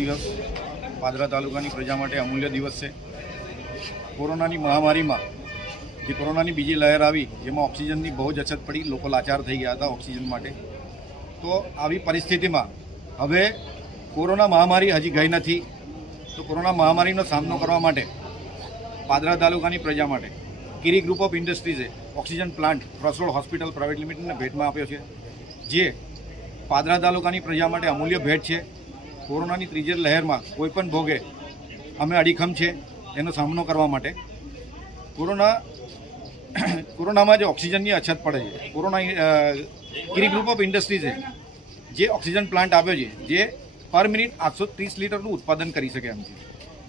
દિવસ પાદરા તાલુકાની પ્રજા માટે અમૂલ્ય દિવસ છે। કોરોનાની મહામારીમાં જે કોરોનાની બીજી લહેર આવી જેમાં ઓક્સિજનની બહુ જ અછત પડી, લોકો લાચાર થઈ ગયા હતા ઓક્સિજન માટે। તો આવી પરિસ્થિતિમાં હવે કોરોના મહામારી હજી ગઈ નથી, તો કોરોના મહામારીનો સામનો કરવા માટે પાદરા તાલુકાની પ્રજા માટે કીરી ગ્રુપ ઓફ ઇન્ડસ્ટ્રીઝે oxygen plant crossroad hospital private લિમિટેડને ભેટમાં આપ્યો છે, જે પાદરા તાલુકાની પ્રજા માટે અમૂલ્ય ભેટ છે। કોરોનાની ત્રીજી લહેરમાં કોઈપણ ભોગે અમે અડીખમ છે એનો સામનો કરવા માટે। કોરોનામાં જે ઓક્સિજનની અછત પડે છે, કીરી ગ્રુપ ઓફ ઇન્ડસ્ટ્રીઝે જે ઓક્સિજન પ્લાન્ટ આપ્યો છે જે પર મિનિટ 830 લીટરનું ઉત્પાદન કરી શકે એમ છે,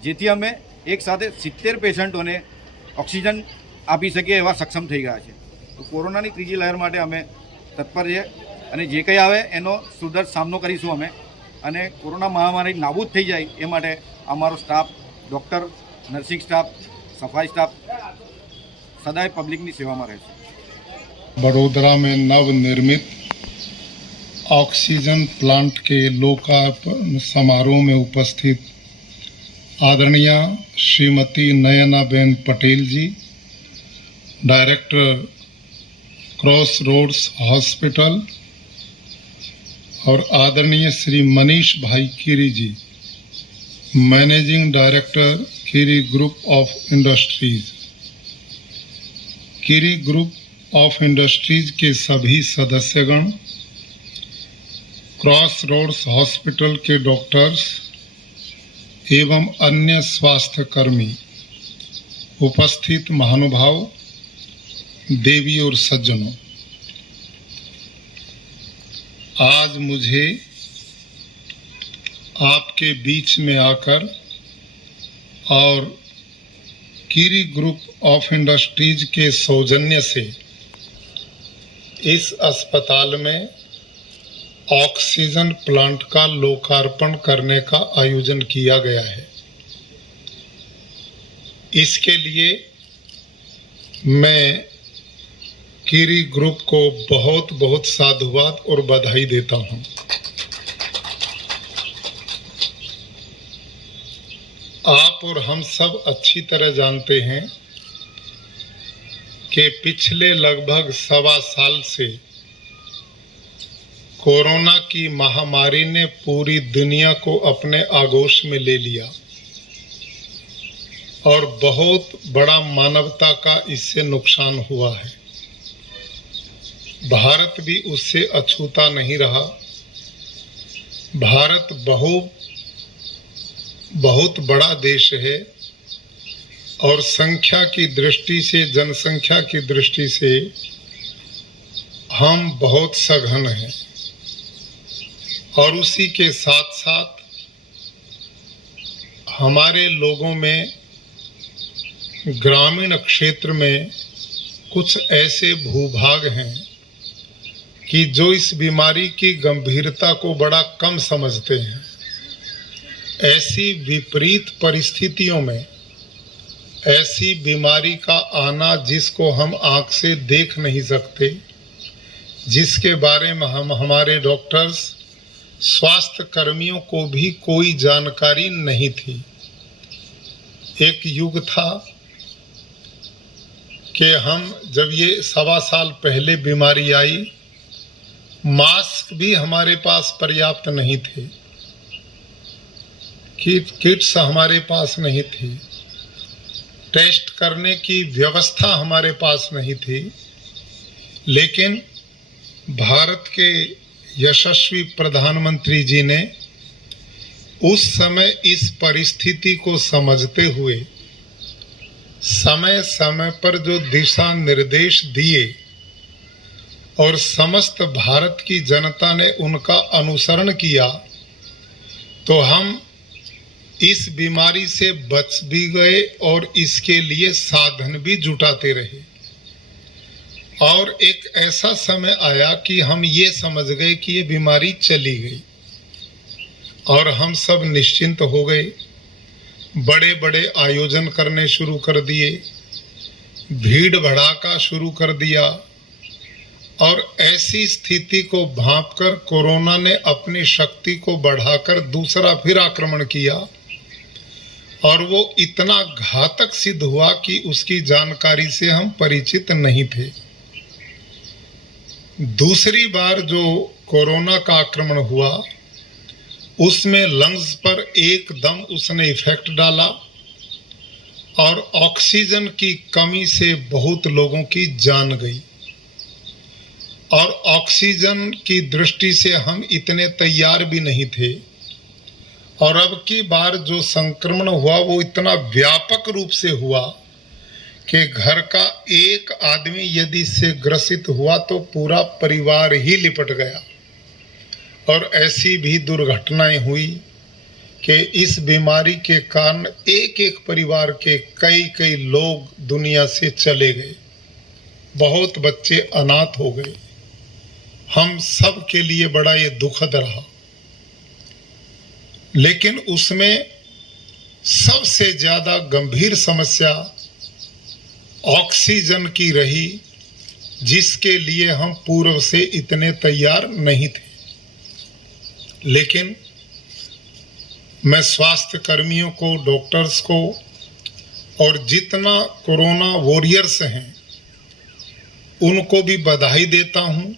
જેથી અમે એક સાથે 70 પેશન્ટોને ઓક્સિજન આપી શકીએ એવા સક્ષમ થઈ ગયા છે। તો કોરોનાની ત્રીજી લહેર માટે અમે તત્પર છીએ અને જે કંઈ આવે એનો સુદૃઢ સામનો કરીશું અમે, અને કોરોના મહામારી નાબૂદ થઈ જાય એ માટે અમારો સ્ટાફ, ડૉક્ટર, નર્સિંગ સ્ટાફ, સફાई स्टाफ सदैव पब्लिक की सेवा में रहશે। बड़ोदरा में नवनिर्मित ऑक्सीजन प्लांट के लोकार्पण समारोह में उपस्थित आदरणीय श्रीमती नयनाबेन पटेल जी, डायरेक्टर क्रॉस रोड्स हॉस्पिटल, और आदरणीय श्री मनीष भाई कीरी जी, मैनेजिंग डायरेक्टर कीरी ग्रुप ऑफ इंडस्ट्रीज। कीरी ग्रुप ऑफ इंडस्ट्रीज के सभी सदस्यगण, क्रॉस रोड्स हॉस्पिटल के डॉक्टर्स एवं अन्य स्वास्थ्य कर्मी, उपस्थित महानुभाव, देवी और सज्जनों, आज मुझे आपके बीच में आकर और कीरी ग्रुप ऑफ इंडस्ट्रीज के सौजन्य से इस अस्पताल में ऑक्सीजन प्लांट का लोकार्पण करने का आयोजन किया गया है। इसके लिए मैं कीरी ग्रुप को बहुत बहुत साधुवाद और बधाई देता हूं। आप और हम सब अच्छी तरह जानते हैं कि पिछले लगभग 1.25 साल से कोरोना की महामारी ने पूरी दुनिया को अपने आगोश में ले लिया और बहुत बड़ा मानवता का इससे नुकसान हुआ है। भारत भी उससे अछूता नहीं रहा। भारत बहुत बड़ा देश है और संख्या की दृष्टि से, जनसंख्या की दृष्टि से हम बहुत सघन हैं, और उसी के साथ साथ हमारे लोगों में ग्रामीण क्षेत्र में कुछ ऐसे भूभाग हैं कि जो इस बीमारी की गंभीरता को बड़ा कम समझते हैं। ऐसी विपरीत परिस्थितियों में ऐसी बीमारी का आना जिसको हम आंख से देख नहीं सकते, जिसके बारे में हमारे डॉक्टर्स, स्वास्थ्य कर्मियों को भी कोई जानकारी नहीं थी। एक युग था कि हम जब ये 1.25 साल पहले बीमारी आई, मास्क भी हमारे पास पर्याप्त नहीं थे, किट्स हमारे पास नहीं थी, टेस्ट करने की व्यवस्था हमारे पास नहीं थी। लेकिन भारत के यशस्वी प्रधानमंत्री जी ने उस समय इस परिस्थिति को समझते हुए समय समय पर जो दिशा निर्देश दिए और समस्त भारत की जनता ने उनका अनुसरण किया, तो हम इस बीमारी से बच भी गए और इसके लिए साधन भी जुटाते रहे। और एक ऐसा समय आया कि हम ये समझ गए कि ये बीमारी चली गई और हम सब निश्चिंत हो गए। बड़े बड़े आयोजन करने शुरू कर दिए, भीड़ भड़ाका शुरू कर दिया, और ऐसी स्थिति को भांपकर कोरोना ने अपनी शक्ति को बढ़ाकर दूसरा फिर आक्रमण किया और वो इतना घातक सिद्ध हुआ कि उसकी जानकारी से हम परिचित नहीं थे। दूसरी बार जो कोरोना का आक्रमण हुआ उसमें लंग्स पर एकदम उसने इफेक्ट डाला और ऑक्सीजन की कमी से बहुत लोगों की जान गई और ऑक्सीजन की दृष्टि से हम इतने तैयार भी नहीं थे। और अब की बार जो संक्रमण हुआ वो इतना व्यापक रूप से हुआ कि घर का एक आदमी यदि इससे ग्रसित हुआ तो पूरा परिवार ही लिपट गया। और ऐसी भी दुर्घटनाएं हुई कि इस बीमारी के कारण एक एक परिवार के कई कई लोग दुनिया से चले गए, बहुत बच्चे अनाथ हो गए। हम सब के लिए बड़ा ये दुखद रहा। लेकिन उसमें सबसे ज्यादा गंभीर समस्या ऑक्सीजन की रही, जिसके लिए हम पूर्व से इतने तैयार नहीं थे। लेकिन मैं स्वास्थ्य कर्मियों को, डॉक्टर्स को और जितना कोरोना वॉरियर्स हैं उनको भी बधाई देता हूं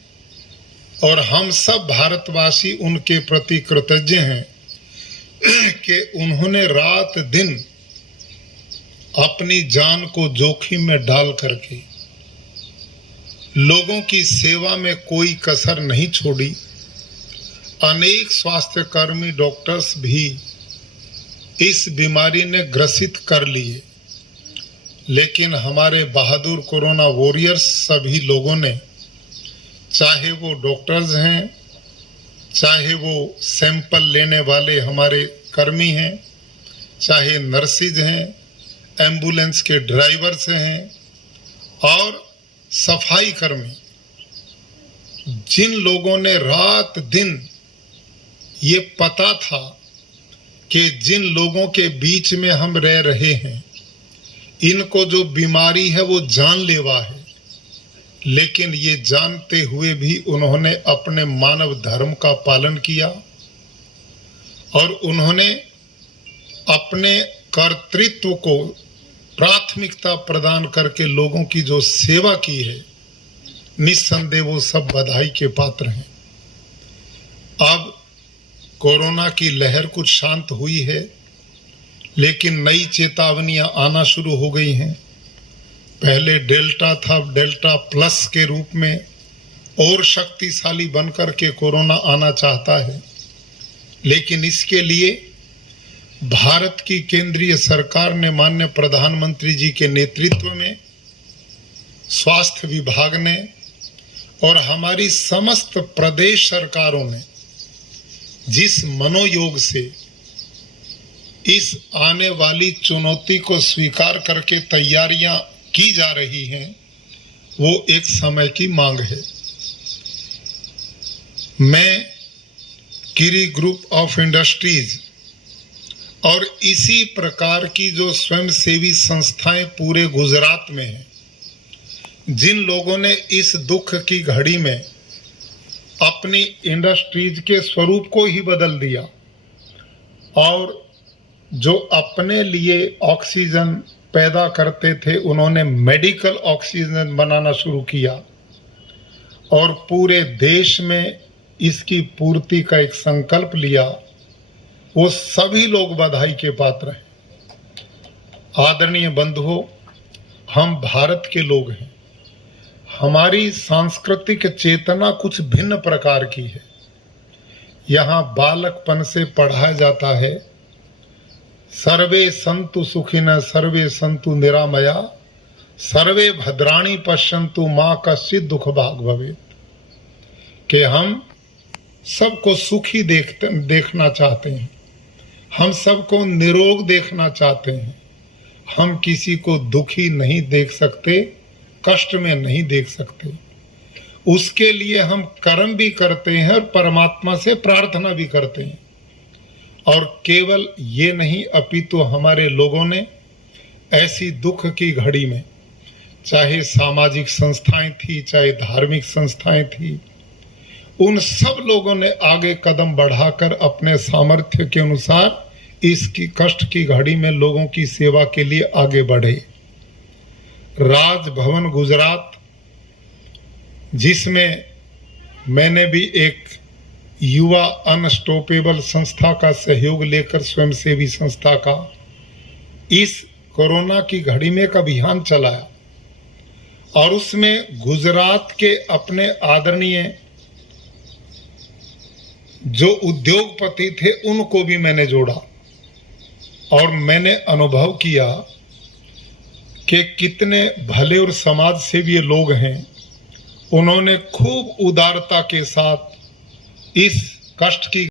और हम सब भारतवासी उनके प्रति कृतज्ञ हैं कि उन्होंने रात दिन अपनी जान को जोखिम में डाल करके लोगों की सेवा में कोई कसर नहीं छोड़ी। अनेक स्वास्थ्य कर्मी, डॉक्टर्स भी इस बीमारी ने ग्रसित कर लिए, लेकिन हमारे बहादुर कोरोना वॉरियर्स सभी लोगों ने, चाहे वो डॉक्टर्स हैं, चाहे वो सैंपल लेने वाले हमारे कर्मी हैं, चाहे नर्सिज हैं, एम्बुलेंस के ड्राइवर्स हैं और सफाई कर्मी, जिन लोगों ने रात दिन ये पता था कि जिन लोगों के बीच में हम रह रहे हैं इनको जो बीमारी है वो जानलेवा है, लेकिन ये जानते हुए भी उन्होंने अपने मानव धर्म का पालन किया और उन्होंने अपने कर्तृत्व को प्राथमिकता प्रदान करके लोगों की जो सेवा की है, निस्संदेह वो सब बधाई के पात्र हैं। अब कोरोना की लहर कुछ शांत हुई है, लेकिन नई चेतावनियां आना शुरू हो गई हैं। पहले डेल्टा था, डेल्टा प्लस के रूप में और शक्तिशाली बनकर के कोरोना आना चाहता है, लेकिन इसके लिए भारत की केंद्रीय सरकार ने माननीय प्रधानमंत्री जी के नेतृत्व में, स्वास्थ्य विभाग ने और हमारी समस्त प्रदेश सरकारों ने जिस मनोयोग से इस आने वाली चुनौती को स्वीकार करके तैयारियां की जा रही हैं, वो एक समय की मांग है। मैं किरी ग्रुप ऑफ इंडस्ट्रीज और इसी प्रकार की जो स्वयंसेवी संस्थाएं पूरे गुजरात में हैं, जिन लोगों ने इस दुख की घड़ी में अपनी इंडस्ट्रीज के स्वरूप को ही बदल दिया और जो अपने लिए ऑक्सीजन पैदा करते थे उन्होंने मेडिकल ऑक्सीजन बनाना शुरू किया और पूरे देश में इसकी पूर्ति का एक संकल्प लिया, वो सभी लोग बधाई के पात्र हैं। आदरणीय बंधुओं, हम भारत के लोग हैं। हमारी सांस्कृतिक चेतना कुछ भिन्न प्रकार की है। यहाँ बालकपन से पढ़ाया जाता है, सर्वे संतु सुखिनः सर्वे संतु निरामया सर्वे भद्राणि पश्यन्तु माँ कश्चित् दुख भाग भवेत्, कि हम सबको सुखी देखना चाहते हैं, हम सबको निरोग देखना चाहते हैं, हम किसी को दुखी नहीं देख सकते, कष्ट में नहीं देख सकते। उसके लिए हम कर्म भी करते हैं और परमात्मा से प्रार्थना भी करते हैं। और केवल ये नहीं, अपितु हमारे लोगों ने ऐसी दुख की घड़ी में चाहे सामाजिक संस्थाएं थी, चाहे धार्मिक संस्थाएं थी, उन सब लोगों ने आगे कदम बढ़ाकर अपने सामर्थ्य के अनुसार इसकी कष्ट की घड़ी में लोगों की सेवा के लिए आगे बढ़े। राजभवन गुजरात, जिसमें मैंने भी एक युवा अनस्टॉपेबल संस्था का सहयोग लेकर, स्वयंसेवी संस्था का, इस कोरोना की घड़ी में एक अभियान चलाया और उसमें गुजरात के अपने आदरणीय जो उद्योगपति थे उनको भी मैंने जोड़ा और मैंने अनुभव किया कि कितने भले और समाज सेवी लोग हैं। उन्होंने खूब उदारता के साथ इस कष्ट की